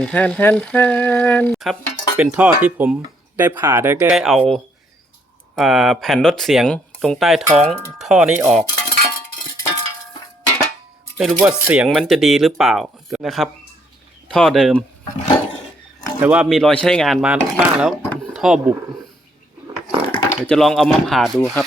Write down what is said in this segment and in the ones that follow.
นแทนแทนแทนครับ เป็นท่อที่ผมได้ผ่าได้ก็ได้เอาอ่าแผ่นลดเสียงตรงใต้ท้องท่อนี้ออก ไม่รู้ว่าเสียงมันจะดีหรือเปล่านะครับ ท่อเดิม แต่ว่ามีรอยใช้งานมาบ้างแล้ว ท่อบุบเดี๋ยวจะลองเอามาผ่าดูครับ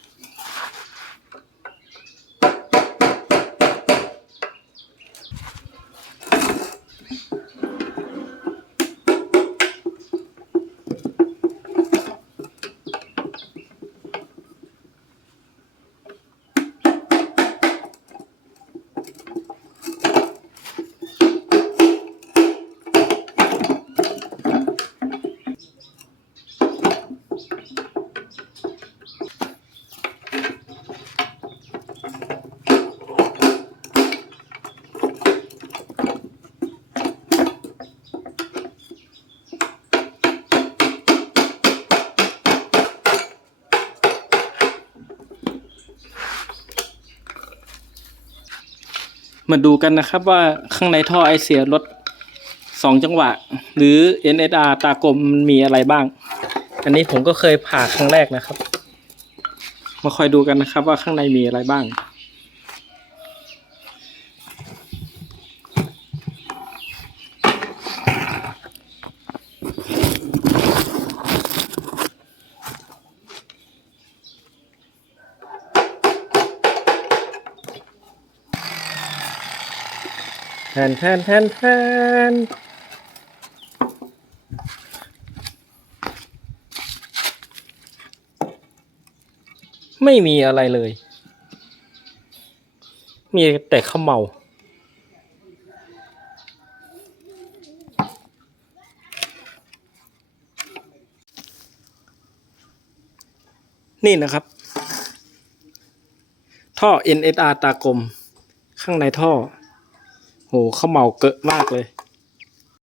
มาดูกันนะครับว่าข้างในท่อไอเสียรถสองจังหวะ หรือ NSR ตากลมมันมีอะไรบ้าง อันนี้ผมก็เคยผ่าครั้งแรกนะครับ มาคอยดูกันนะครับว่าข้างในมีอะไรบ้าง แทนแทนแทนแทนไม่มีอะไรเลย มีแต่ข้าวเมานี่นะครับ ท่อ NSR ตากลม ข้างในท่อ โหเขาเหมาเกอะมากเลย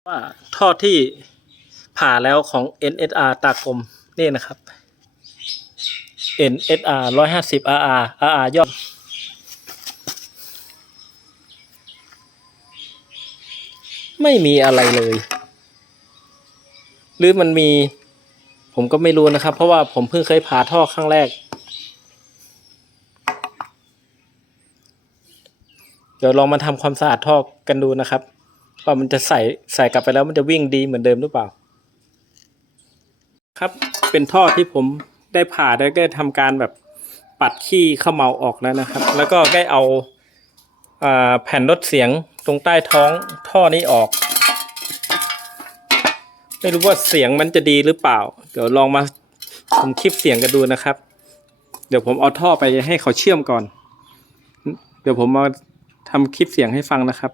ว่าท่อที่ผ่าแล้วของ NSR ตากลมนี่นะครับ NSR ร้อยห้าสิบ RR RR ยอด ไม่มีอะไรเลย หรือมันมี ผมก็ไม่รู้นะครับ เพราะว่าผมเพิ่งเคยผ่าท่อครั้งแรก เดี๋ยวลองมาทำความสะอาดท่อกันดูนะครับว่ามันจะใส่ใส่กลับไปแล้วมันจะวิ่งดีเหมือนเดิมหรือเปล่า ครับเป็นท่อที่ผมได้ผ่าได้ก็ทำการแบบปัดขี้เข้าเมาออกแล้วนะครับ แล้วก็ได้เอาอแผ่นลดเสียงตรงใต้ท้องท่อนี้ออก ไม่รู้ว่าเสียงมันจะดีหรือเปล่า เดี๋ยวลองมาชมคลิปเสียงกันดูนะครับ เดี๋ยวผมเอาท่อไปให้เขาเชื่อมก่อน เดี๋ยวผมมา ทำคลิปเสียงให้ฟังนะครับ